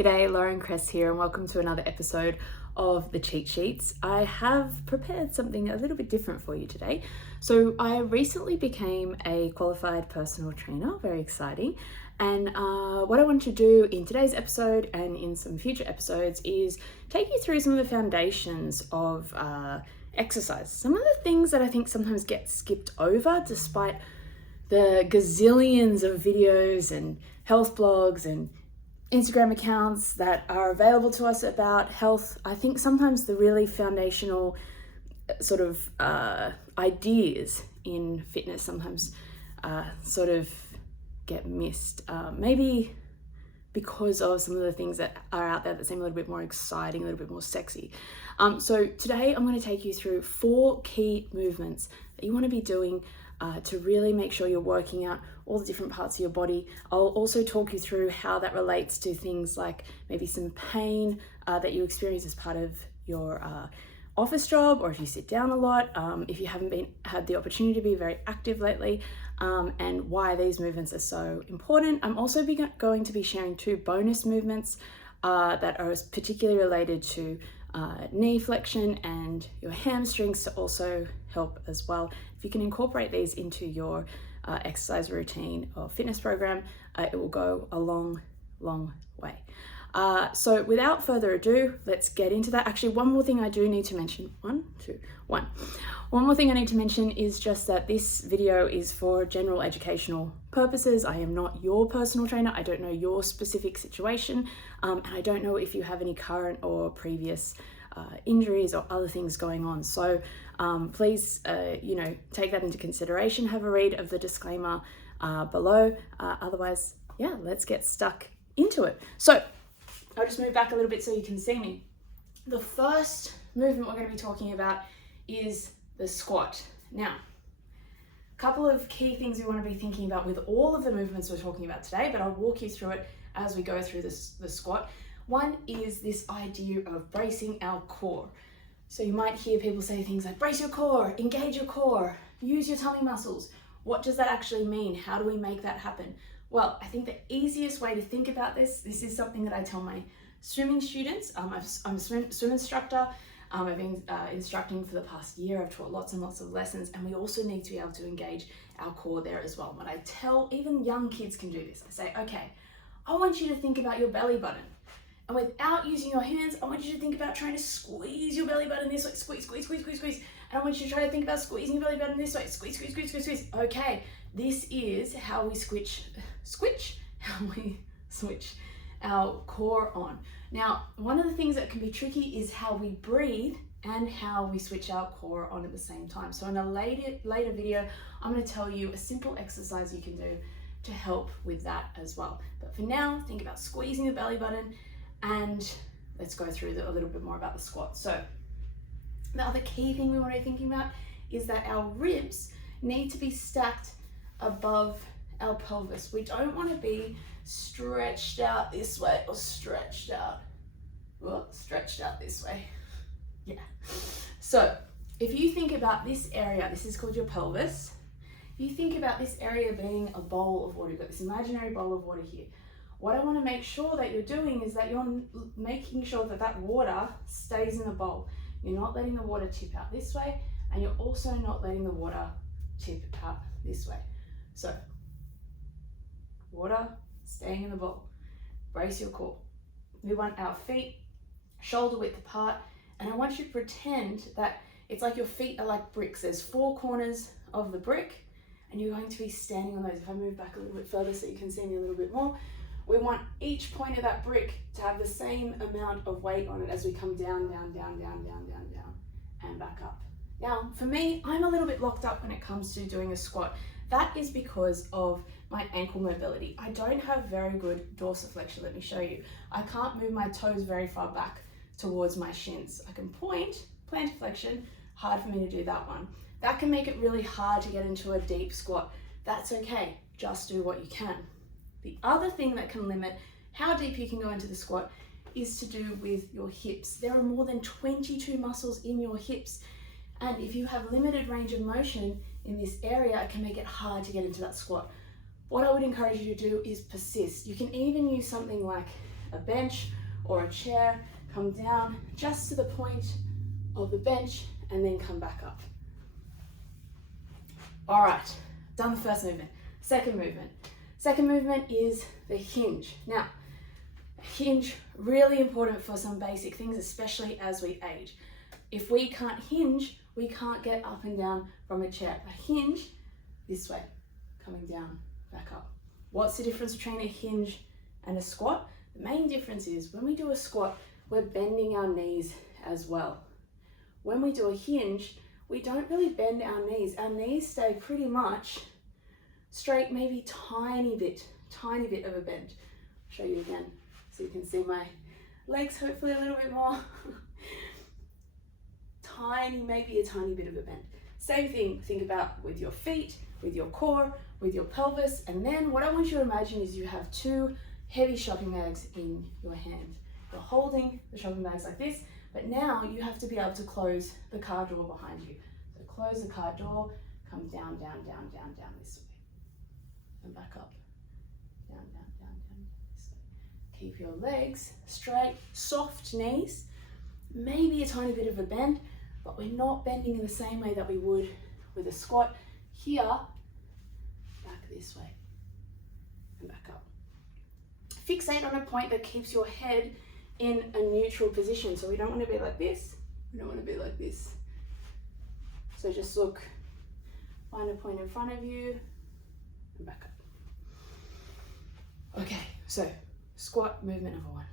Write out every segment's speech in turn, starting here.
G'day, Lauren Cress here, and welcome to another episode of the Cheat Sheets. I have prepared something a little bit different for you today. So I recently became a qualified personal trainer, very exciting. And what I want to do in today's episode and in some future episodes is take you through some of the foundations of exercise. Some of the things that I think sometimes get skipped over despite the gazillions of videos and health blogs and Instagram accounts that are available to us about health. I think sometimes the really foundational sort of ideas in fitness sometimes sort of get missed. Maybe because of some of the things that are out there that seem a little bit more exciting, a little bit more sexy. So today I'm going to take you through 4 key movements that you want to be doing to really make sure you're working out all the different parts of your body. I'll also talk you through how that relates to things like maybe some pain that you experience as part of your office job, or if you sit down a lot, if you haven't had the opportunity to be very active lately, and why these movements are so important. I'm also going to be sharing 2 bonus movements that are particularly related to knee flexion and your hamstrings to also help as well. If you can incorporate these into your exercise routine or fitness program, it will go a long way. So without further ado, let's get into that. Actually, one more thing I do need to mention. One more thing I need to mention is just that this video is for general educational purposes. I am not your personal trainer. I don't know your specific situation, and I don't know if you have any current or previous injuries or other things going on. So please, take that into consideration. Have a read of the disclaimer below. Otherwise, yeah, let's get stuck into it. So I'll just move back a little bit so you can see me. The first movement we're going to be talking about is the squat. Now, a couple of key things we want to be thinking about with all of the movements we're talking about today, but I'll walk you through it as we go through the squat. One is this idea of bracing our core. So you might hear people say things like brace your core, engage your core, use your tummy muscles. What does that actually mean? How do we make that happen? Well, I think the easiest way to think about this is something that I tell my swimming students. I'm a swim instructor. I've been instructing for the past year. I've taught lots and lots of lessons, and we also need to be able to engage our core there as well. But I tell even young kids can do this. I say, okay, I want you to think about your belly button. And without using your hands, I want you to think about trying to squeeze your belly button this way. Squeeze, squeeze, squeeze, squeeze, squeeze. And I want you to try to think about squeezing your belly button this way. Squeeze, squeeze, squeeze, squeeze, squeeze. Okay, this is how we switch our core on. Now, one of the things that can be tricky is how we breathe and how we switch our core on at the same time. So in a later video, I'm going to tell you a simple exercise you can do to help with that as well. But for now, think about squeezing the belly button, and let's go through a little bit more about the squat. So the other key thing we want to be thinking about is that our ribs need to be stacked above our pelvis. We don't want to be stretched out this way or stretched out this way. Yeah. So if you think about this area, this is called your pelvis. You think about this area being a bowl of water. You've got this imaginary bowl of water here. What I want to make sure that you're doing is that you're making sure that that water stays in the bowl. You're not letting the water tip out this way, and you're also not letting the water tip out this way. So water staying in the bowl. Brace your core. We want our feet shoulder width apart, and I want you to pretend that it's like your feet are like bricks. There's 4 corners of the brick, and you're going to be standing on those. If I move back a little bit further so you can see me a little bit more, we want each point of that brick to have the same amount of weight on it as we come down, and back up. Now, for me, I'm a little bit locked up when it comes to doing a squat. That is because of my ankle mobility. I don't have very good dorsiflexion. Let me show you. I can't move my toes very far back towards my shins. I can point, plantar flexion, hard for me to do that one. That can make it really hard to get into a deep squat. That's okay, just do what you can. The other thing that can limit how deep you can go into the squat is to do with your hips. There are more than 22 muscles in your hips, and if you have limited range of motion in this area, it can make it hard to get into that squat. What I would encourage you to do is persist. You can even use something like a bench or a chair, come down just to the point of the bench and then come back up. All right, done the first movement. Second movement. Second movement is the hinge. Now, a hinge, really important for some basic things, especially as we age. If we can't hinge, we can't get up and down from a chair. A hinge, this way, coming down, back up. What's the difference between a hinge and a squat? The main difference is when we do a squat, we're bending our knees as well. When we do a hinge, we don't really bend our knees. Our knees stay pretty much straight, maybe tiny bit of a bend. I'll show you again so you can see my legs hopefully a little bit more. Maybe a tiny bit of a bend. Same thing, think about with your feet, with your core, with your pelvis, and then what I want you to imagine is you have two heavy shopping bags in your hand. You're holding the shopping bags like this, but now you have to be able to close the car door behind you. So close the car door, come down, down, down, down, down this way, and back up, down, down, down, down this way. Keep your legs straight, soft knees, maybe a tiny bit of a bend, but we're not bending in the same way that we would with a squat. Here, back this way, and back up. Fixate on a point that keeps your head in a neutral position. So we don't want to be like this, we don't want to be like this. So just look, find a point in front of you, and back up. Okay, so squat movement number one,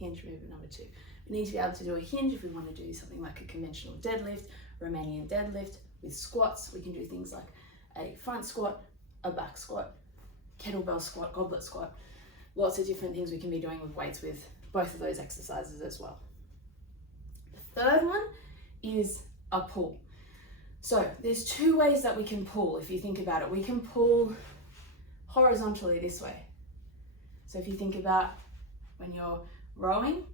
hinge movement number two. We need to be able to do a hinge if we want to do something like a conventional deadlift, Romanian deadlift. With squats, we can do things like a front squat, a back squat, kettlebell squat, goblet squat. Lots of different things we can be doing with weights with both of those exercises as well. The third one is a pull. So there's two ways that we can pull if you think about it. We can pull horizontally this way. So if you think about when you're rowing,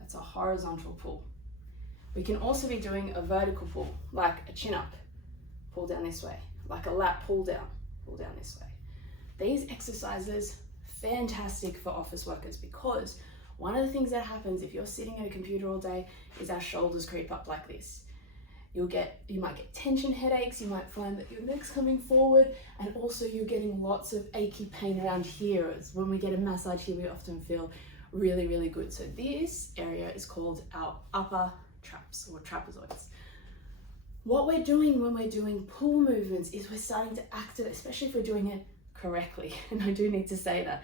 that's a horizontal pull. We can also be doing a vertical pull, like a chin up, pull down this way, like a lat pull down this way. These exercises, fantastic for office workers, because one of the things that happens if you're sitting at a computer all day is our shoulders creep up like this. You might get tension headaches, you might find that your neck's coming forward, and also you're getting lots of achy pain around here. When we get a massage here, we often feel really, really good. So this area is called our upper traps or trapezoids. What we're doing when we're doing pull movements is we're starting to activate, especially if we're doing it correctly. And I do need to say that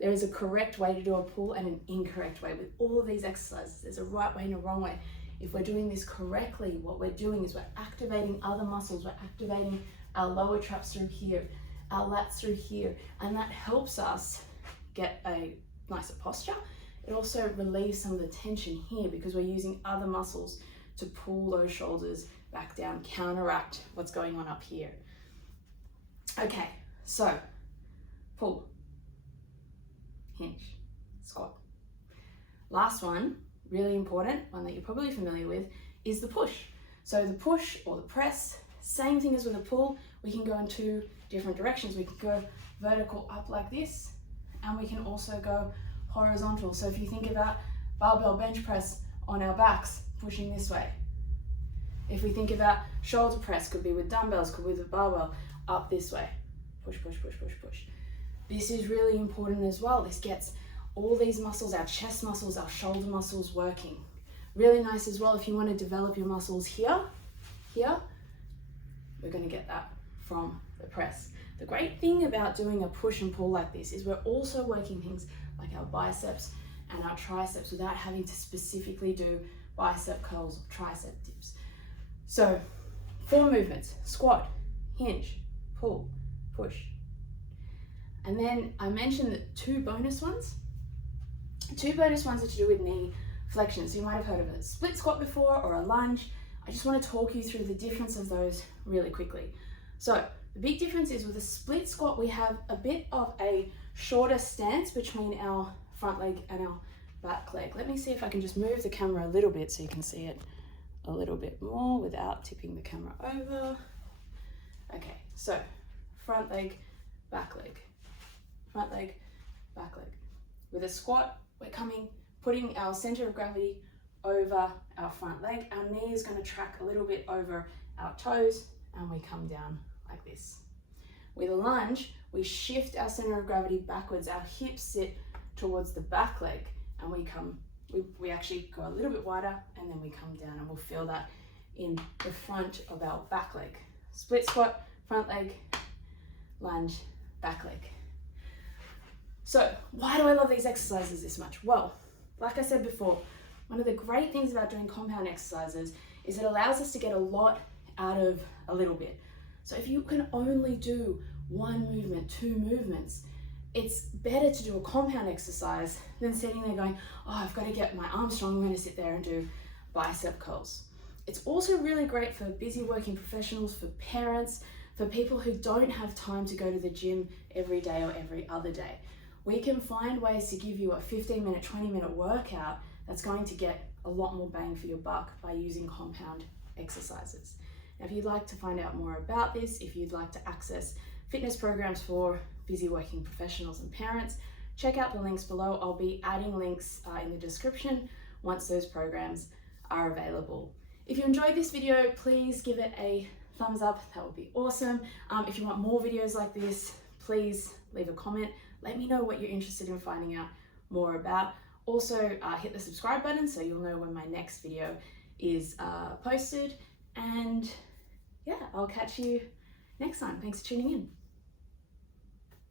there is a correct way to do a pull and an incorrect way with all of these exercises. There's a right way and a wrong way. If we're doing this correctly, what we're doing is we're activating other muscles. We're activating our lower traps through here, our lats through here, and that helps us get a nicer posture. It also relieves some of the tension here because we're using other muscles to pull those shoulders back down, counteract what's going on up here. Okay, so pull, hinge, squat. Last one, really important, one that you're probably familiar with, is the push. So the push or the press, same thing as with a pull, we can go in two different directions. We can go vertical up like this, and we can also go horizontal. So if you think about barbell bench press on our backs, pushing this way. If we think about shoulder press, could be with dumbbells, could be with a barbell, up this way. Push, push, push, push, push. This is really important as well. This gets all these muscles, our chest muscles, our shoulder muscles working. Really nice as well if you want to develop your muscles here, we're going to get that from the press. The great thing about doing a push and pull like this is we're also working things like our biceps and our triceps without having to specifically do bicep curls or tricep dips. So 4 movements: squat, hinge, pull, push. And then I mentioned that 2 bonus ones. 2 bonus ones are to do with knee flexion. So you might have heard of a split squat before or a lunge. I just want to talk you through the difference of those really quickly. So the big difference is with a split squat, we have a bit of a shorter stance between our front leg and our back leg. Let me see if I can just move the camera a little bit so you can see it a little bit more without tipping the camera over. Okay, so front leg, back leg, front leg, back leg. With a squat, putting our center of gravity over our front leg. Our knee is going to track a little bit over our toes, and we come down like this. With a lunge, we shift our center of gravity backwards. Our hips sit towards the back leg, and we actually go a little bit wider, and then we come down, and we'll feel that in the front of our back leg. Split squat, front leg, lunge, back leg. So why do I love these exercises this much? Well, like I said before, one of the great things about doing compound exercises is it allows us to get a lot out of a little bit. So if you can only do one movement, two movements, it's better to do a compound exercise than sitting there going, oh, I've got to get my arms strong, I'm going to sit there and do bicep curls. It's also really great for busy working professionals, for parents, for people who don't have time to go to the gym every day or every other day. We can find ways to give you a 15-minute, 20-minute workout that's going to get a lot more bang for your buck by using compound exercises. Now, if you'd like to find out more about this, if you'd like to access fitness programs for busy working professionals and parents, check out the links below. I'll be adding links in the description once those programs are available. If you enjoyed this video, please give it a thumbs up. That would be awesome. If you want more videos like this, please leave a comment. Let me know what you're interested in finding out more about. Also, hit the subscribe button so you'll know when my next video is posted. And yeah, I'll catch you next time. Thanks for tuning in.